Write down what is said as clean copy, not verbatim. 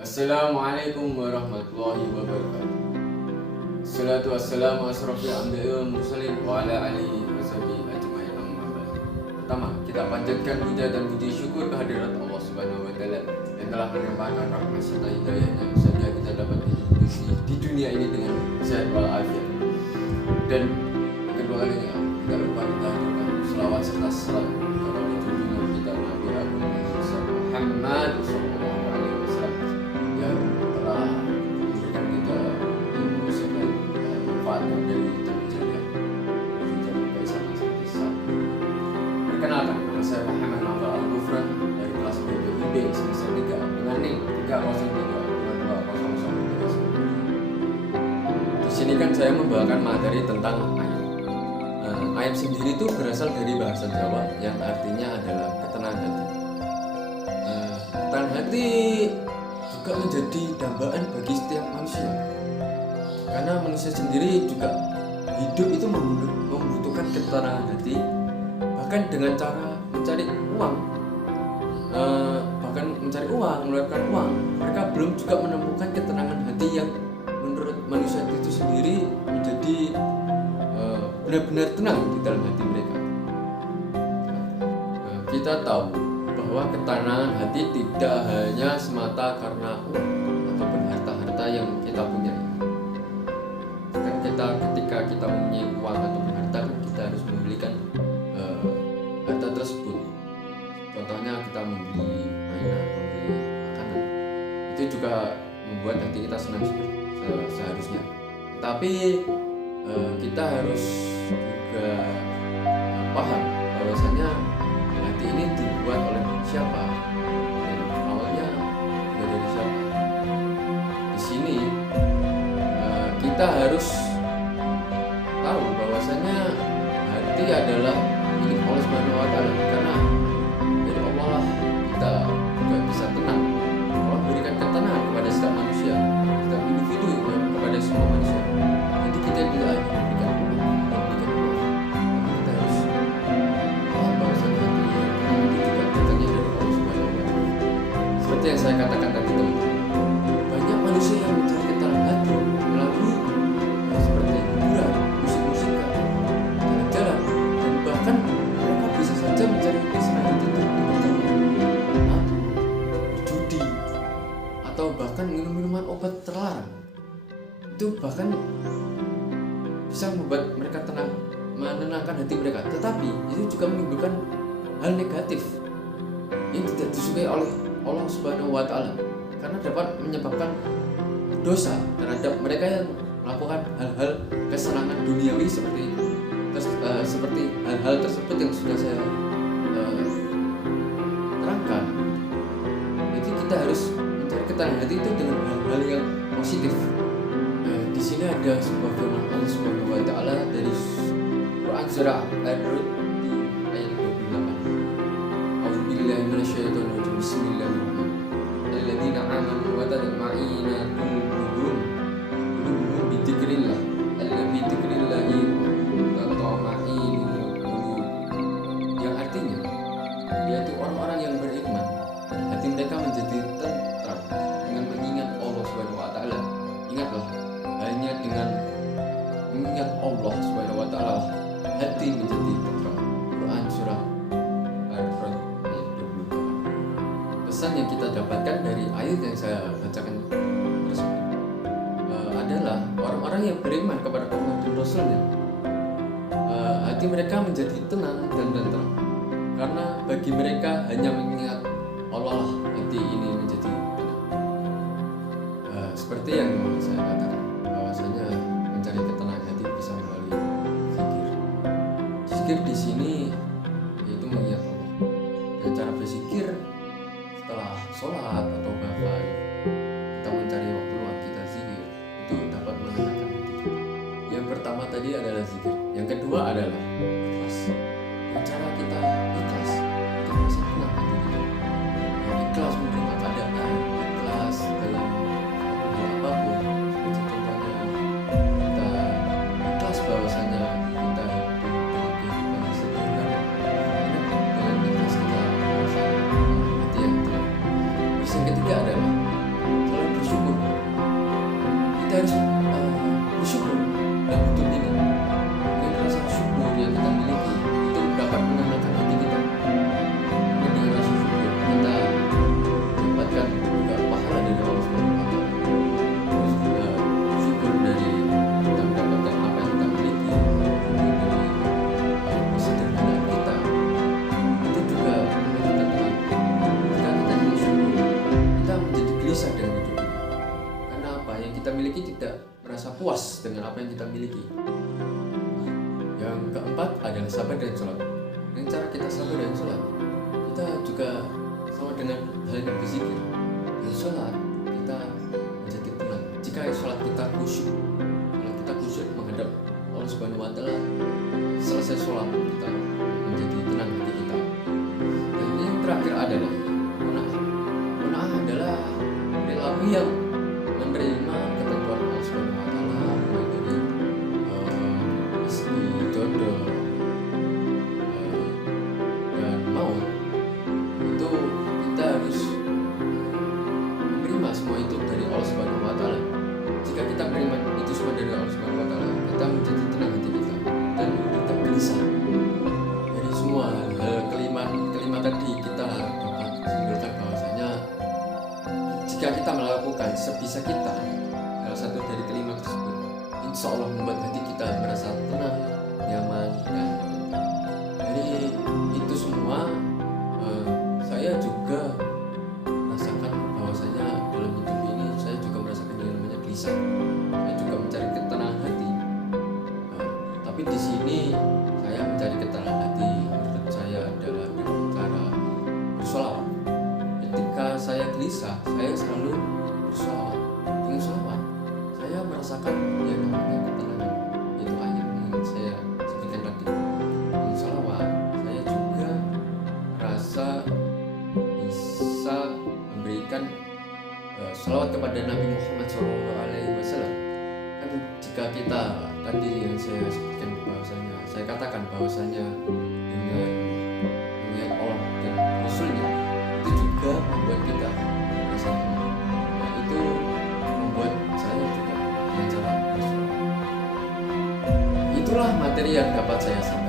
Assalamualaikum warahmatullahi wabarakatuh. Salatu wassalamu asrofil anbiya'i wal mursalin wa ala alihi wa sahbihi ajma'in amma ba'd. Pertama, kita panjatkan puja dan puji syukur kehadirat Allah Subhanahu wa taala yang telah melimpahkan rahmat serta hidayahnya sehingga kita dapat hidup di dunia ini dengan sehat walafiat. Dan kedua kalinya, tidak lupa kita aturkan selawat serta salam kepada junjungan kita Nabi Agung Muhammad sallallahu alaihi wasallam yang telah memberikan kita ilmu serta manfaat dari terjadinya menjadi baik sama seperti saat. Perkenalkan, nama saya Muhammad Nafal Al-Gufran dari kelas BPIB semester 3 dengan NIM 303222039. Di sini kan saya membawakan materi tentang ayat. Ayat sendiri itu berasal dari bahasa Jawa yang artinya adalah ketenangan hati. Ketenangan hati juga menjadi dambaan bagi setiap manusia, karena manusia sendiri juga hidup itu membutuhkan ketenangan hati, bahkan dengan cara mencari uang, mengeluarkan uang, mereka belum juga menemukan ketenangan hati yang menurut manusia itu sendiri menjadi benar-benar tenang di dalam hati mereka. Kita tahu bahwa ketenangan hati tidak hanya semata karena uang ataupun harta-harta yang kita punya. Kan ketika kita mempunyai uang ataupun harta, kan kita harus membelikan harta tersebut. Contohnya kita membeli mainan, membeli makanan. Itu juga membuat hati kita senang seharusnya. Tapi kita harus juga paham bahwasanya hati ini dibuat oleh siapa dan awalnya dari siapa. Di sini kita harus tahu bahwasanya hati adalah milik Allah Subhanahu wa taala, karena dari Allah lah kita juga bisa tenang. Allah berikan ketenangan kepada setiap manusia, setiap individu, kepada semua manusia. Jadi kita tidak hanya memberikan uang, kita harus paham bahwasanya hati yang tenang itu juga datangnya dari Allah Subhanahu wa taala. Seperti yang saya katakan tadi, teman-teman, banyak manusia yang mencari ketenangan hati melalui seperti hiburan, musik-musikan, jalan-jalan, dan bahkan mereka bisa saja mencari kesenangan hati itu dengan judi, atau bahkan minum-minuman obat terlarang. Itu bahkan bisa membuat mereka menenangkan hati mereka, tetapi itu juga menimbulkan hal negatif yang tidak disukai oleh Allah Subhanahu wa taala, karena dapat menyebabkan dosa terhadap mereka yang melakukan hal-hal kesenangan duniawi seperti hal-hal tersebut yang sudah saya terangkan. Jadi kita harus mencari ketenangan hati itu dengan hal-hal yang positif. Di sini ada sebuah firman Allah Subhanahu wa taala dari Quran surah Ar-Ra'd di ayat 28. A'udzubillahi minasyaitonir rajim. Bismillahirrahmanirrahim. Alladzina amanu wa tatma'innu qulubuhum bi dzikrillah. Alla bi dzikrillahi tatma'innul qulub. Yang artinya yaitu orang-orang yang beriman dan hati mereka menjadi tentram dengan mengingat Allah Subhanahu wa taala. Ingatlah, hanya dengan mengingat Allah Subhanahu wa taala hati menjadi tentram. Quran surah Ar-Ra'd ayat 28. Pesan yang kita dapatkan dari ayat yang saya bacakan tersebut adalah orang-orang yang beriman kepada Allah dan Rasul-Nya, hati mereka menjadi tenang dan tentram, karena bagi mereka hanya mengingat Allah lah hati ini menjadi tenang. Seperti yang saya katakan, bahwasanya mencari ketenangan hati bisa melalui zikir. Zikir di sini yaitu mengingat Allah. Dan cara berzikir setelah sholat atau bahkan kita mencari waktu luang kita zikir, itu dapat menenangkan hati kita. Yang pertama tadi adalah zikir. Yang kedua adalah ikhlas. Dan cara kita ikhlas untuk bisa tenang hati kita. Ikhlas menerima keadaan, ikhlas dalam apapun. Seperti contohnya kita ikhlas bahwasanya kita hidup dengan kehidupan yang sederhana, dengan ikhlas kita merasa hati yang tenang. Terus yang ketiga adalah kita harus bersyukur dan hidup ini. Dengan rasa syukur yang kita miliki itu dapat menenangkan hati kita. Dan dengan rasa syukur kita mendapatkan juga pahala dari Allah Subhanahu wa Ta'ala. Terus juga syukur dari kita mendapatkan apa yang kita miliki, dari kesederhanaan kita. Itu juga membuat kita tenang. Jika kita tidak syukur, kita menjadi gelisah dengan hidup ini. Karena apa yang kita miliki tidak merasa puas dengan apa yang kita miliki. Yang keempat adalah sabar dan sholat. Dengan cara kita sabar dan sholat, kita juga sama dengan halnya berzikir. Dan sholat kita menjadi tenang. Jika sholat kita khusyuk, menghadap Allah Subhanahu wa Ta'ala, selesai sholat kita menjadi tenang hati kita. Dan yang terakhir adalah qanaah adalah perilaku yang menerima ketentuan Allah Subhanahu wa Ta'ala, mulai dari istri, jodoh, dan maut. Itu kita harus menerima semua itu dari Allah Subhanahu wa Ta'ala. Jika kita menerima itu semua dari Allah Subhanahu wa Ta'ala, kita menjadi tenang hati kita dan kita gelisah dari semua hal kelima tadi. Kita dapat simpulkan bahwasanya jika kita melakukan sebisa kita salah satu dari kelima tersebut, insya Allah membuat hati kita merasa tenang, nyaman, dan dari itu semua saya juga merasakan bahwasanya dalam hidup ini saya juga merasakan yang namanya gelisah. Saya juga mencari ketenangan hati. Tapi di sini saya mencari ketenangan hati menurut saya adalah dengan cara bersolawat. Ketika saya gelisah, saya selalu bersolawat. Dengan solawat, saya merasakan yang namanya ketenangan. Itu ayat yang saya sebutkan tadi. Dengan solawat, saya juga merasa bisa memberikan salawat kepada Nabi Muhammad SAW. Kan jika kita tadi yang saya sebutkan bahwasanya, saya katakan bahwasanya dengan mengingat Allah dan Rasulnya itu juga membuat kita merasa tenang. Nah, itu membuat saya juga dengan cara bersolawat. Itulah materi yang dapat saya sampaikan.